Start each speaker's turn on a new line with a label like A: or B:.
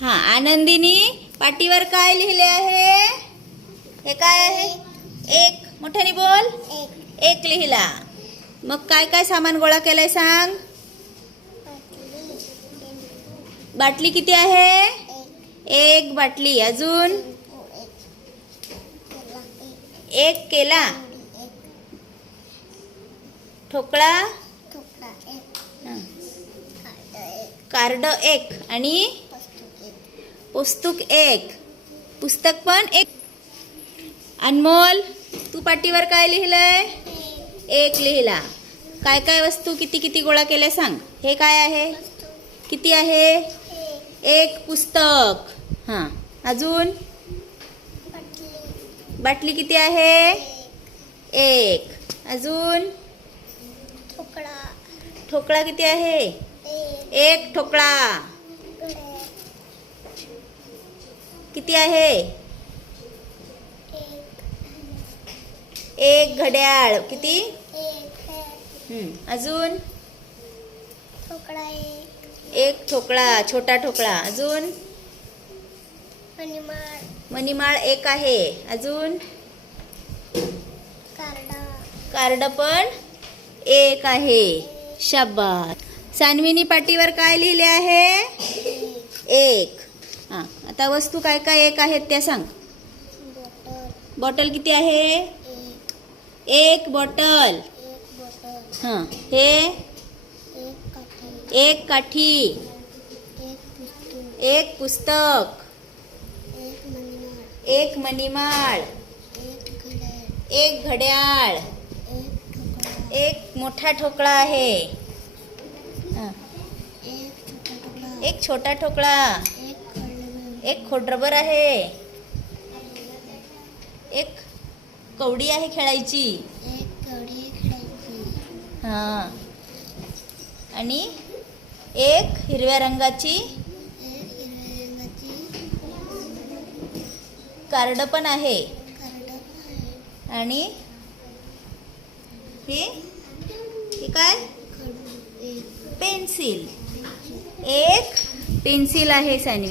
A: हा आनंदीनी पाटीवर काय लिहिले आहे? हे काय आहे? एक. मोठ्याने बोल.
B: एक
A: एक लिहिला. मग काय काय सामान गोळा केलंय सांग? बाटली किती आहे?
B: एक.
A: बाटली. अजून?
B: एक केला.
A: ठोकळा.
B: कार्ड एक.
A: आणि?
B: पुस्तक एक.
A: पुस्तक पण एक. अनमोल तू पाटीवर काय लिहिलंय? एक लिहिला. काय काय वस्तू किती किती गोळा केल्या सांग. हे काय आहे? किती आहे?
B: एक
A: पुस्तक. हां. अजून?
B: बाटली
A: किती आहे?
B: एक.
A: अजून?
B: तुकडा
A: ठोकळा किती आहे?
B: एक
A: ठोकळा. किती आहे?
B: एक
A: घड्याळ. किती? अजून?
B: एक
A: ठोकळा छोटा ठोकळा. अजून?
B: मणिमाळ
A: एक आहे. अजून?
B: कार्ड
A: कार्ड पण एक आहे. शाबास सानवीनी पाटीवर काय लिहिले आहे? आता वस्तू काय काय एक आहेत त्या सांग.
B: बॉटल
A: किती आहे?
B: एक
A: बॉटल. हां हे?
B: एक काठी.
A: एक
B: पुस्तक.
A: एक
B: एक मणिमाळ.
A: एक
B: घड्याळ.
A: एक मोठा ठोकळा आहे.
B: एक छोटा
A: ठोकळा.
B: एक
A: खोडरबर आहे. एक कवडी आहे खेळायची. हां. आणि एक हिरव्या रंगाची. कार्ड पण आहे. आणि हे काय? पेन्सिल. एक पेन्सिल आहे सानवी